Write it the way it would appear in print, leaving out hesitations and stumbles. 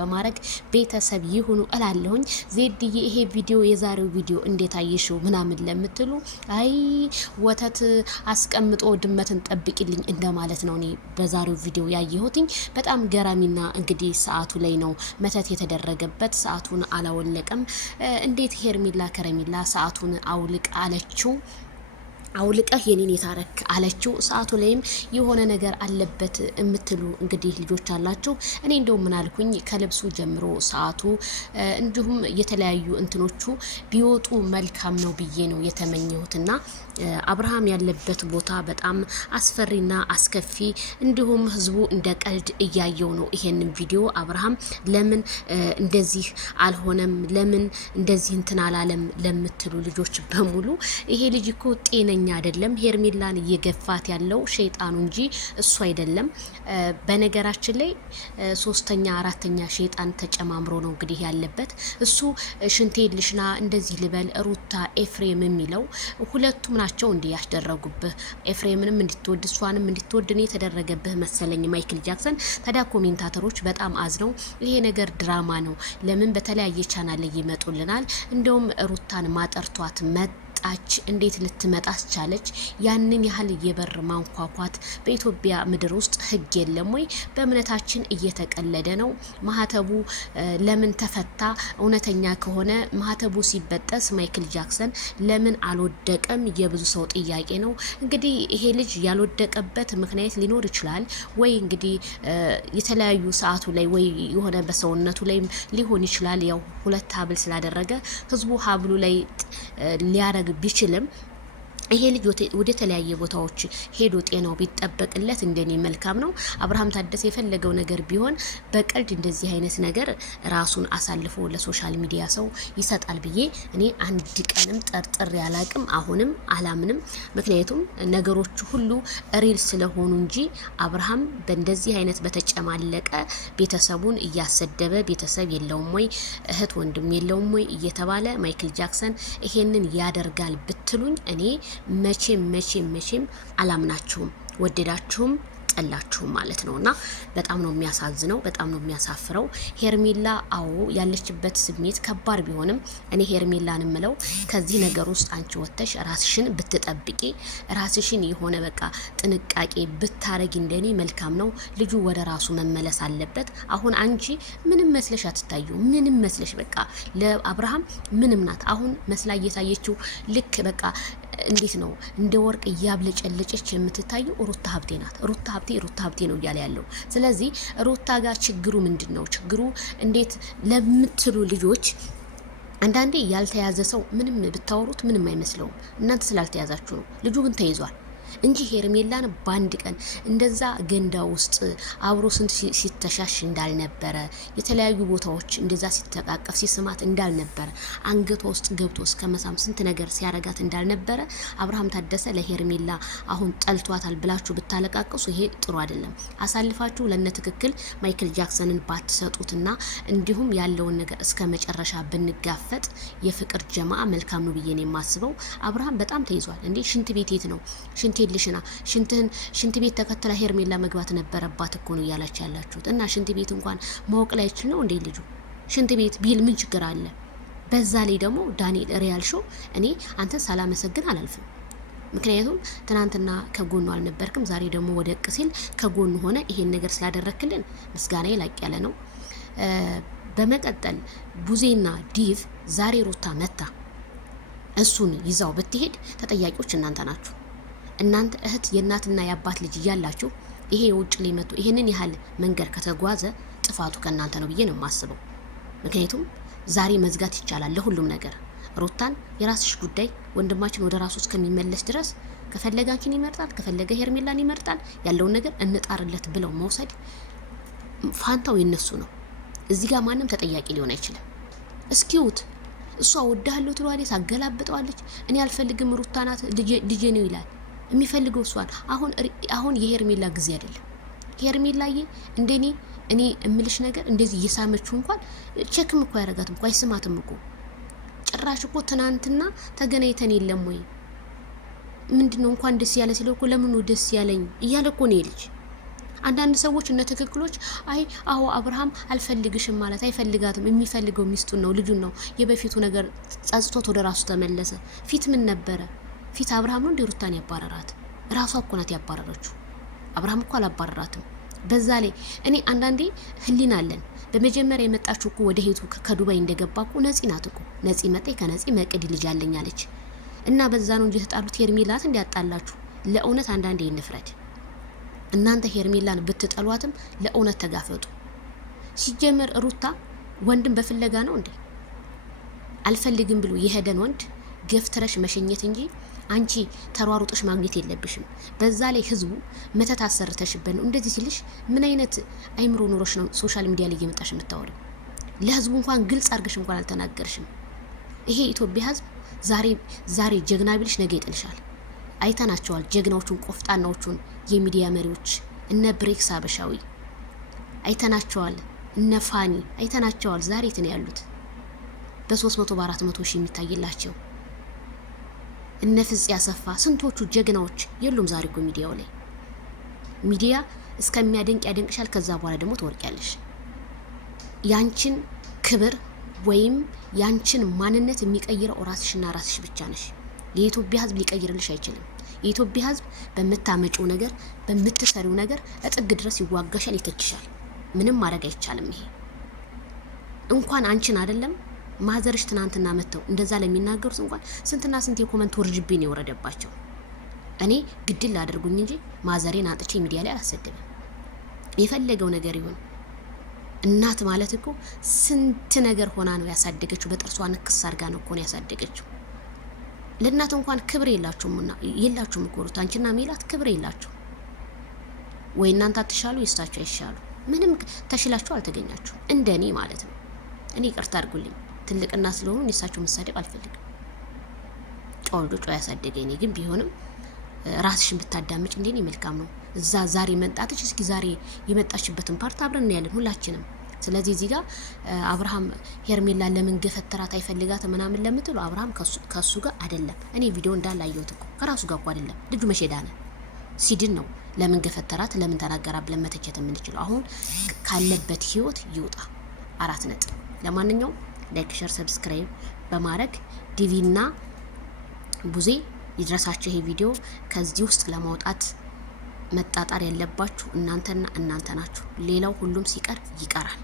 በማድረግ ቤተሰብ ይሁኑ እላለሁኝ። ዜድዬ ይሄ ቪዲዮ የዛሬው ቪዲዮ እንዴት አየሽው ምናምን ለምትሉ አይ ወተት አስቀምጦ ድመትን ጠብቂልኝ እንደማለት ነው። እኔ በዛሬው ቪዲዮ ያየሁትኝ በጣም ገራሚና እንግዲህ ሰዓቱ ላይ ነው መተት የተደረገበት። ሰዓቱን አላወለቀም። እንዴት ሄርሜላ ከረሜላ ሰዓቱን አውልቅ አለችው። አውልቀህ የኔን የታረክ አለችው። ሰዓቱ ላይም የሆነ ነገር አለበት የምትሉ እንግዲህ ልጆች አላችሁ። እኔ እንደው ምን አልኩኝ ከልብሱ ጀምሮ ሰዓቱ እንዲሁም የተለያዩ እንትኖቹ ቢወጡ መልካም ነው ብዬ ነው የተመኘሁትና አብርሃም ያለበት ቦታ በጣም አስፈሪና አስከፊ እንዲሁም ህዝቡ እንደ ቀልድ እያየው ነው ይሄንን ቪዲዮ። አብርሃም ለምን እንደዚህ አልሆነም ለምን እንደዚህ እንትን አላለም ለምትሉ ልጆች በሙሉ ይሄ ልጅ እኮ ጤነኛ አይደለም። ሄርሜላን እየገፋት ያለው ሸይጣኑ እንጂ እሱ አይደለም። በነገራችን ላይ ሶስተኛ አራተኛ ሸይጣን ተጨማምሮ ነው እንግዲህ ያለበት። እሱ ሽንቴ ልሽና እንደዚህ ልበል ሩታ ኤፍሬም የሚለው ሁለቱም ናቸው እንዲህ ያስደረጉብህ። ኤፍሬምንም እንድትወድ እሷንም እንድትወድ ነው የተደረገብህ መሰለኝ ማይክል ጃክሰን። ታዲያ ኮሜንታተሮች በጣም አዝነው ይሄ ነገር ድራማ ነው ለምን በተለያየ ቻናል ላይ ይመጡልናል። እንደውም ሩታን ማጠርቷት መጣች እንዴት ልትመጣ ቻለች? ያንን ያህል የበር ማንኳኳት በኢትዮጵያ ምድር ውስጥ ህግ የለም ወይ? በእምነታችን እየተቀለደ ነው። ማህተቡ ለምን ተፈታ? እውነተኛ ከሆነ ማህተቡ ሲበጠስ ማይክል ጃክሰን ለምን አልወደቀም? የብዙ ሰው ጥያቄ ነው። እንግዲህ ይሄ ልጅ ያልወደቀበት ምክንያት ሊኖር ይችላል ወይ እንግዲህ የተለያዩ ሰዓቱ ላይ ወይ የሆነ በሰውነቱ ላይ ሊሆን ይችላል። ያው ሁለት ሀብል ስላደረገ ህዝቡ ሀብሉ ላይ ሊያረግ ቢችልም ይሄ ልጅ ወደ ተለያየ ቦታዎች ሄዶ ጤናው ቢጠበቅለት እንደኔ መልካም ነው። አብርሃም ታደሰ የፈለገው ነገር ቢሆን በቀልድ እንደዚህ አይነት ነገር ራሱን አሳልፎ ለሶሻል ሚዲያ ሰው ይሰጣል ብዬ እኔ አንድ ቀንም ጠርጥሬ አላቅም። አሁንም አላምንም። ምክንያቱም ነገሮቹ ሁሉ ሪል ስለሆኑ እንጂ አብርሃም በእንደዚህ አይነት በተጨማለቀ ቤተሰቡን እያሰደበ ቤተሰብ የለውም ወይ እህት ወንድም የለውም ወይ እየተባለ ማይክል ጃክሰን ይሄንን ያደርጋል ብትሉኝ እኔ መቼም አላምናችሁም። ወደዳችሁም ጠላችሁም ማለት ነውና በጣም ነው የሚያሳዝነው። በጣም ነው የሚያሳፍረው። ሄርሜላ አዎ ያለችበት ስሜት ከባድ ቢሆንም እኔ ሄርሜላን ምለው ከዚህ ነገር ውስጥ አንቺ ወተሽ ራስሽን ብትጠብቂ ራስሽን የሆነ በቃ ጥንቃቄ ብታረጊ እንደኔ መልካም ነው። ልጁ ወደ ራሱ መመለስ አለበት። አሁን አንቺ ምንም መስለሽ አትታዩ። ምንም መስለሽ በቃ ለአብርሃም ምንም ናት አሁን መስላ እየታየችው ልክ በቃ እንዴት ነው እንደ ወርቅ እያብለጨለጨች የምትታየው ሩታ ሀብቴ ናት። ሩታ ሀብቴ ነው እያለ ያለው። ስለዚህ ሩታ ጋር ችግሩ ምንድነው? ችግሩ እንዴት ለምትሉ ልጆች አንዳንዴ ያልተያዘ ሰው ምንም ብታወሩት ምንም አይመስለውም። እናንተ ስላልተያዛችሁ ነው። ልጁ ግን ተይዟል እንጂ ሄርሜላን ባንድ ቀን እንደዛ ገንዳ ውስጥ አብሮ ስንት ሲተሻሽ እንዳልነበረ የተለያዩ ቦታዎች እንደዛ ሲተቃቀፍ ሲስማት እንዳልነበረ አንገቷ ውስጥ ገብቶ እስከ መሳም ስንት ነገር ሲያረጋት እንዳልነበረ አብርሃም ታደሰ ለሄርሜላ አሁን ጠልቷታል ብላችሁ ብታለቃቅሱ ይሄ ጥሩ አይደለም። አሳልፋችሁ ለነ ትክክል ማይክል ጃክሰንን ባትሰጡትና እንዲሁም ያለውን ነገር እስከ መጨረሻ ብንጋፈጥ የፍቅር ጀማዓ መልካም ነው ብዬ ነው የማስበው። አብርሃም በጣም ተይዟል እንዴ! ሽንት ቤት የት ነው? ልሽና ሽንት ቤት ተከትላ ሄርሜላ መግባት ነበረባት እኮ ነው እያላችሁ ያላችሁት። እና ሽንት ቤት እንኳን ማወቅ ላይ ይችል ነው እንዴ ልጁ? ሽንት ቤት ቢል ምን ችግር አለ? በዛ ላይ ደግሞ ዳንኤል ሪያል ሾው እኔ አንተ ሳላመሰግን አላልፍም። ምክንያቱም ትናንትና ከጎኑ አልነበርክም፣ ዛሬ ደግሞ ወደ ቅሲል ከጎኑ ሆነ። ይሄን ነገር ስላደረክልን ምስጋና ላቅ ያለ ነው። በመቀጠል ቡዜና ዲቭ ዛሬ ሩታ መታ እሱን ይዛው ብትሄድ ተጠያቂዎች እናንተ ናችሁ። እናንተ እህት የእናትና የአባት ልጅ እያላችሁ ይሄ የውጭ ላይ መጥቶ ይሄንን ያህል መንገድ ከተጓዘ ጥፋቱ ከእናንተ ነው ብዬ ነው የማስበው። ምክንያቱም ዛሬ መዝጋት ይቻላል ለሁሉም ነገር። ሩታን የራስሽ ጉዳይ፣ ወንድማችን ወደ ራሱ እስከሚመለስ ድረስ ከፈለጋችን ይመርጣል፣ ከፈለገ ሄርሜላን ይመርጣል፣ ያለውን ነገር እንጣርለት ብለው መውሰድ ፋንታው የነሱ ነው። እዚህ ጋር ማንም ተጠያቂ ሊሆን አይችልም። እስኪውት እሷ ወዳለው ትሏለች፣ አገላብጠዋለች። እኔ አልፈልግም ሩታ ናት ልጄ ነው ይላል። የሚፈልገው እሷን አሁን የሄርሜላ ጊዜ አይደለም። ሄርሜላዬ እንደኔ እኔ እምልሽ ነገር እንደዚህ እየሳመችው እንኳን ቼክም እኮ ያረጋትም እኮ አይስማትም እኮ ጭራሽ እኮ ትናንትና ተገናኝተን የለም ወይ ምንድነው እንኳን ደስ ያለ ሲለው እኮ ለምን ደስ ያለኝ እያለ እኮ ነው ልጅ አንዳንድ ሰዎች እነ ትክክሎች አይ አዎ አብርሃም አልፈልግሽም ማለት አይፈልጋትም፣ የሚፈልገው ሚስቱን ነው ልጁን ነው። የበፊቱ ነገር ጸጽቶት ወደ ራሱ ተመለሰ። ፊት ምን ነበረ? ፊት አብርሃም ነው እንደ ሩታን ያባረራት? ራሷ እኮ ናት ያባረረችው። አብርሃም እኮ አላባረራትም። በዛ ላይ እኔ አንዳንዴ ህሊና አለን። በመጀመሪያ የመጣችው እኮ ወደ ሄቱ ከዱባይ እንደገባ እኮ ነፂ ናት እኮ። ነፂ መጣ ከነፂ መቅድ ልጅ አለኝ አለች እና በዛ ነው እንጂ ተጣሉት። ሄርሜላት እንዲያጣላችሁ ለእውነት አንዳንዴ እንፍረድ። እናንተ ሄርሜላን ብትጠሏትም ለእውነት ተጋፈጡ። ሲጀመር ሩታ ወንድም በፍለጋ ነው እንዴ? አልፈልግም ብሎ የሄደን ወንድ ገፍትረሽ መሸኘት እንጂ አንቺ ተሯሩጥሽ ማግኘት የለብሽም። በዛ ላይ ህዝቡ መተት አሰርተሽበት ነው እንደዚህ ሲልሽ። ምን አይነት አይምሮ ኖሮሽ ነው ሶሻል ሚዲያ ላይ እየመጣሽ የምታወሪው? ለህዝቡ እንኳን ግልጽ አድርገሽ እንኳን አልተናገርሽም። ይሄ ኢትዮጵያ ህዝብ ዛሬ ጀግና ቢልሽ ነገ ይጥልሻል። አይተናቸዋል ጀግናዎቹን ቆፍጣናዎቹን የሚዲያ መሪዎች እነ ብሬክስ አበሻዊ አይተናቸዋል፣ እነ ፋኒ አይተናቸዋል። ዛሬ የት ነው ያሉት? በ300 በ400 ሺህ የሚታይላቸው እነ ፍጽ ያሰፋ ስንቶቹ ጀግናዎች የሉም ዛሬ እኮ ሚዲያው ላይ። ሚዲያ እስከሚያደንቅ ያደንቅሻል፣ ከዛ በኋላ ደግሞ ትወርቂያለሽ። ያንቺን ክብር ወይም ያንቺን ማንነት የሚቀይረው ራስሽና ራስሽ ብቻ ነሽ። የኢትዮጵያ ህዝብ ሊቀይርልሽ አይችልም። የኢትዮጵያ ህዝብ በምታመጪው ነገር በምትሰሪው ነገር እጥግ ድረስ ይዋጋሻል፣ ይተችሻል። ምንም ማድረግ አይቻልም። ይሄ እንኳን አንቺን አይደለም ማዘርሽ ትናንትና መተው እንደዛ ለሚናገሩት እንኳን ስንትና ስንት የኮመንት ወርጅብኝ የወረደባቸው። እኔ ግድል አድርጉኝ እንጂ ማዘሬን አንጥቼ ሚዲያ ላይ አላሰደብም። የፈለገው ነገር ይሁን። እናት ማለት እኮ ስንት ነገር ሆና ነው ያሳደገችው። በጥርሷ ንክስ አድርጋ ነው እኮ ነው ያሳደገችው። ለእናት እንኳን ክብር የላችሁም እኮ ሩት፣ አንቺና ሜላት ክብር የላችሁ ወይ? እናንተ አትሻሉ ይስታችሁ አይሻሉ? ምንም ተሽላችሁ አልተገኛችሁ እንደኔ ማለት ነው። እኔ ይቅርታ አድርጉልኝ ትልቅና ስለሆኑ እሳቸው መሳደብ አልፈልግም። ጮልዶ ጮ ያሳደገኝ ግን ቢሆንም ራስሽን ብታዳምጭ እንደኔ መልካም ነው። እዛ ዛሬ መንጣትሽ እስኪ ዛሬ የመጣችበትን ፓርት አብረን እናያለን ሁላችንም። ስለዚህ እዚህ ጋር አብርሃም ሄርሜላ ለምን ገፈተራት አይፈልጋት ምናምን ለምትሉ አብርሃም ከሱ ጋር አይደለም። እኔ ቪዲዮ እንዳላየሁት እኮ ከራሱ ጋር እኮ አይደለም። ልጁ መሸዳነ ሲድን ነው ለምን ገፈተራት ለምን ተናገራ ብለን መተቸት የምንችለው። አሁን ካለበት ህይወት ይውጣ። 4 ነጥብ። ለማንኛውም ላይክ፣ ሼር፣ ሰብስክራይብ በማድረግ ዲቪና ቡዜ ይድረሳችሁ። ይሄ ቪዲዮ ከዚህ ውስጥ ለማውጣት መጣጣር ያለባችሁ እናንተና እናንተ ናችሁ። ሌላው ሁሉም ሲቀር ይቀራል።